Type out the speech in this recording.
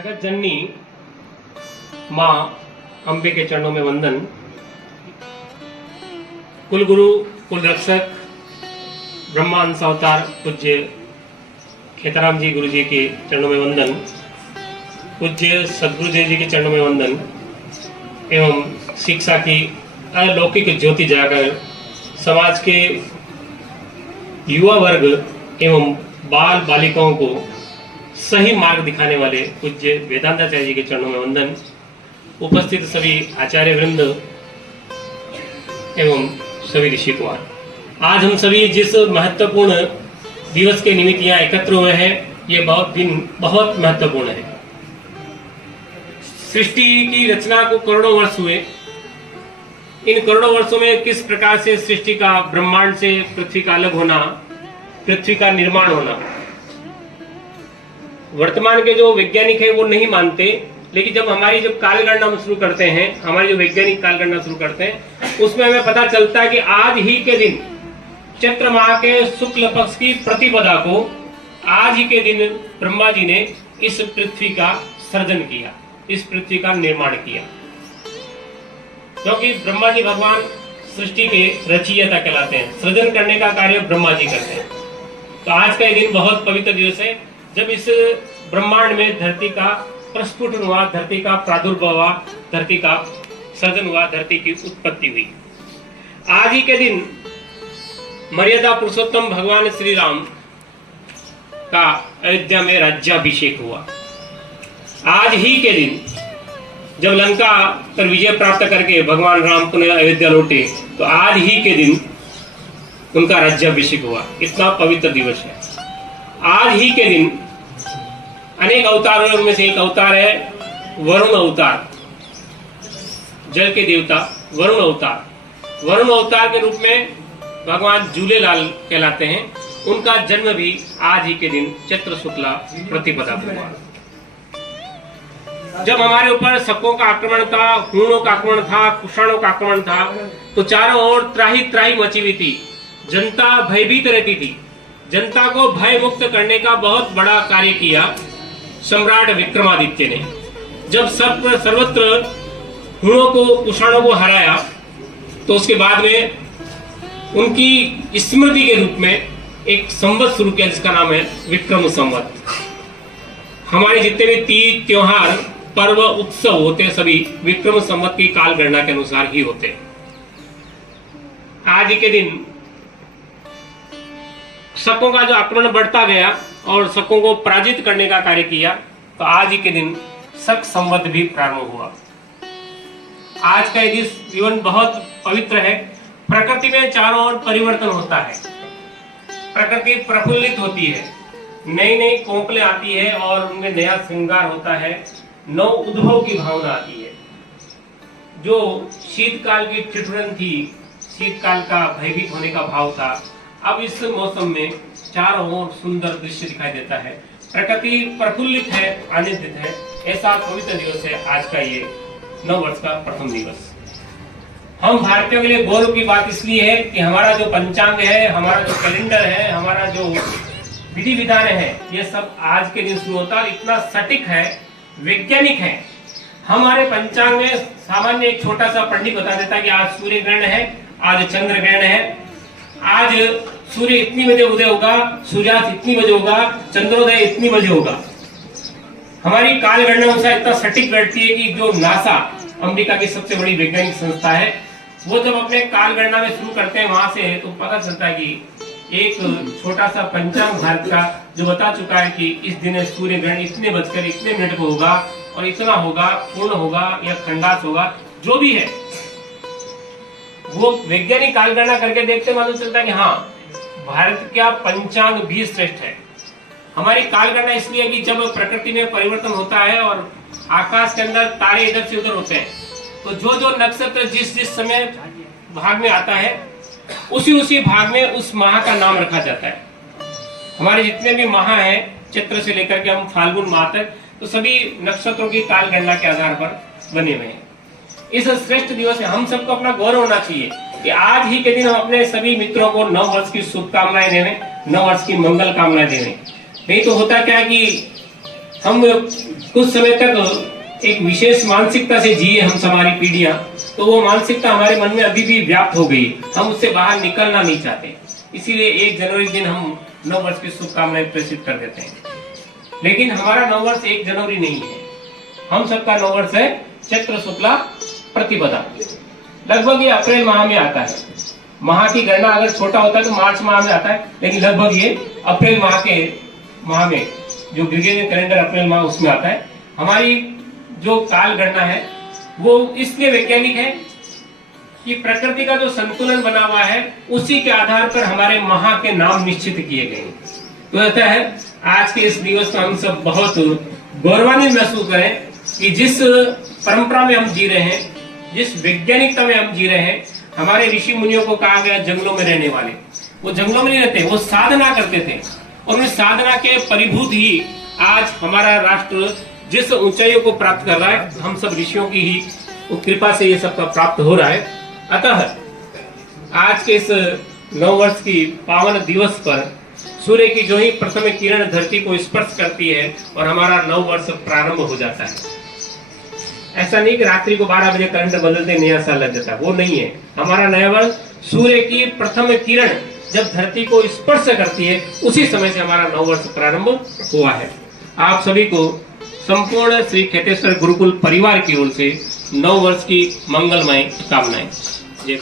जगत जननी माँ अम्बे के चरणों में वंदन। कुलगुरु कुल रक्षक ब्रह्मांश अवतार पूज्य खेताराम जी गुरु जी के चरणों में वंदन। पूज्य सदगुरुदेव जी के चरणों में वंदन एवं शिक्षा की अलौकिक ज्योति जगाकर समाज के युवा वर्ग एवं बाल बालिकाओं को सही मार्ग दिखाने वाले पूज्य वेदांताचार्य जी के चरणों में वंदन। उपस्थित सभी आचार्य वृंद एवं सभी ऋषि कुमार, आज हम सभी जिस महत्वपूर्ण दिवस के निमित्त यहाँ एकत्र हुए हैं, ये दिन बहुत महत्वपूर्ण है। सृष्टि की रचना को करोड़ों वर्ष हुए। इन करोड़ों वर्षों में किस प्रकार से सृष्टि का, ब्रह्मांड से पृथ्वी का अलग होना, पृथ्वी का निर्माण होना, वर्तमान के जो वैज्ञानिक है वो नहीं मानते, लेकिन जब हमारी कालगणना हम शुरू करते हैं, हमारी जो वैज्ञानिक कालगणना शुरू करते हैं, उसमें हमें पता चलता है कि आज ही के दिन चैत्र माह के शुक्ल पक्ष की प्रतिपदा को आज ही के दिन ब्रह्मा जी ने इस पृथ्वी का सर्जन किया, इस पृथ्वी का निर्माण किया। क्योंकि ब्रह्मा जी भगवान सृष्टि के रचयिता कहलाते हैं, सृजन करने का कार्य ब्रह्मा जी करते हैं। तो आज का ये दिन बहुत पवित्र दिवस है, जब इस ब्रह्मांड में धरती का प्रस्फुटन हुआ, धरती का प्रादुर्भाव हुआ, धरती का सर्जन हुआ, धरती की उत्पत्ति हुई। आज ही के दिन मर्यादा पुरुषोत्तम भगवान श्री राम का अयोध्या में राज्याभिषेक हुआ। आज ही के दिन जब लंका पर विजय प्राप्त करके भगवान राम पुनः अयोध्या लौटे, तो आज ही के दिन उनका राज्याभिषेक हुआ। इतना पवित्र दिवस है। आज ही के दिन अनेक अवतारों में से एक अवतार है वरुण अवतार, जल के देवता वरुण अवतार। वरुण अवतार के रूप में भगवान झूलेलाल कहलाते हैं। उनका जन्म भी आज ही के दिन चैत्र शुक्ला प्रतिपदा हुआ। जब हमारे ऊपर शकों का आक्रमण था, हूणों का आक्रमण था, कुषाणों का आक्रमण था, तो चारों ओर त्राही त्राही मची हुई थी, जनता भयभीत रहती थी। जनता को भय मुक्त करने का बहुत बड़ा कार्य किया सम्राट विक्रमादित्य ने। जब सर्वत्र हूणों को, कुषाणों को हराया, तो उसके बाद में उनकी स्मृति के रूप में एक संवत शुरू किया, जिसका नाम है विक्रम संवत। हमारे जितने भी तीज, त्योहार, पर्व, उत्सव होते हैं, सभी विक्रम संवत की काल गणना के अनुसार ही होते हैं। आज के दिन शकों का जो आक्रमण बढ़ता गया और शकों को पराजित करने का कार्य किया, तो आज ही के दिन शक संवत भी प्रारंभ हुआ। आज का ये जीवन बहुत पवित्र है। प्रकृति में चारों ओर परिवर्तन होता है, प्रकृति प्रफुल्लित होती है, नई नई कोंपलें आती है और उनमें नया श्रृंगार होता है, नव उद्भव की भावना आती है। जो शीतकाल की ठिठुरन थी, शीतकाल का भयभीत होने का भाव था, अब इस मौसम में चारों ओर सुंदर दृश्य दिखाई देता है। प्रकृति प्रफुल्लित है, आनंदित है। ऐसा पवित्र दिवस है आज का ये नव वर्ष का प्रथम दिवस। हम भारतीयों के लिए गौरव की बात इसलिए है कि हमारा जो पंचांग है, हमारा जो कैलेंडर है, हमारा जो विधि विधान है, ये सब आज के दिन शुरू होता है। इतना सटीक है, वैज्ञानिक है। हमारे पंचांग में सामान्य एक छोटा सा पंडित बता देता है कि आज सूर्य ग्रहण है, आज चंद्र ग्रहण है, आज सूर्य इतनी बजे उदय होगा, सूर्यास्त इतनी बजे होगा, चंद्रोदय इतनी बजे होगा। हमारी काल गणना अनुसार इतना सटीक बैठती है कि जो नासा, अमेरिका की सबसे बड़ी वैज्ञानिक संस्था है, वो जब अपने काल गणना में शुरू करते हैं वहां से, तो पता चलता है कि एक छोटा सा पंचांग भारत का जो बता चुका है कि इस दिन सूर्य ग्रहण इतने बजकर इतने मिनट को होगा और इतना होगा, पूर्ण होगा या खंडास होगा, जो भी है वो वैज्ञानिक काल गणना करके देखते मालूम चलता है कि हाँ, भारत का पंचांग भी श्रेष्ठ है। हमारी काल गणना इसलिए कि जब प्रकृति में परिवर्तन होता है और आकाश के अंदर तारे इधर से उधर होते हैं, तो जो जो नक्षत्र जिस जिस समय भाग में आता है, उसी भाग में उस माह का नाम रखा जाता है। हमारे जितने भी माह हैं, चैत्र से लेकर के हम फाल्गुन माह तक, तो सभी नक्षत्रों की काल गणना के आधार पर बने हुए हैं। इस श्रेष्ठ दिवस में हम सबको अपना गौरव होना चाहिए कि आज ही के दिन हम अपने सभी मित्रों को नव वर्ष की शुभकामनाएं देवें, नव वर्ष की मंगल कामनाएं देवें। नहीं तो होता क्या कि हम कुछ समय तक एक विशेष मानसिकता से जिए, हम हमारी पीढ़ियां, तो वो मानसिकता हमारे मन में अभी भी व्याप्त हो गई, हम उससे बाहर निकलना नहीं चाहते। इसीलिए 1 जनवरी दिन हम नव वर्ष की शुभकामनाएं प्रेषित कर देते हैं। लेकिन हमारा नव वर्ष 1 जनवरी नहीं है, हम सबका नव वर्ष है चैत्र शुक्ला प्रतिपदा। लगभग ये अप्रैल माह में आता है। माह की गणना अगर छोटा होता है तो मार्च माह में आता है, लेकिन लगभग ये अप्रैल माह में जो ग्रेगोरियन कैलेंडर अप्रैल माह उसमें आता है। हमारी जो काल गणना है वो इसलिए वैज्ञानिक है कि प्रकृति का जो संतुलन बना हुआ है उसी के आधार पर हमारे माह के नाम निश्चित किए गए हैं। तो ऐसा है, आज के इस दिवस में हम सब बहुत गौरवान्वित महसूस करें कि जिस परंपरा में हम जी रहे हैं, जिस वैज्ञानिकता में हम जी रहे हैं। हमारे ऋषि मुनियों को कहा गया जंगलों में रहने वाले, वो जंगलों में नहीं रहते, वो साधना करते थे, और उस साधना के परिभूत ही आज हमारा राष्ट्र जिस ऊंचाइयों को प्राप्त कर रहा है, हम सब ऋषियों की ही कृपा से ये सब का प्राप्त हो रहा है। अतः आज के इस नव वर्ष की पावन दिवस पर सूर्य की जो ही प्रथम किरण धरती को स्पर्श करती है और हमारा नव वर्ष प्रारंभ हो जाता है। ऐसा नहीं कि रात्रि को 12 बजे कैलेंडर बदलते नया साल लग जाता है, वो नहीं है। हमारा नया वर्ष सूर्य की प्रथम किरण जब धरती को स्पर्श करती है उसी समय से हमारा नव वर्ष प्रारंभ हुआ है। आप सभी को संपूर्ण श्री खेतेश्वर गुरुकुल परिवार की ओर से नव वर्ष की मंगलमय कामनाएं। जय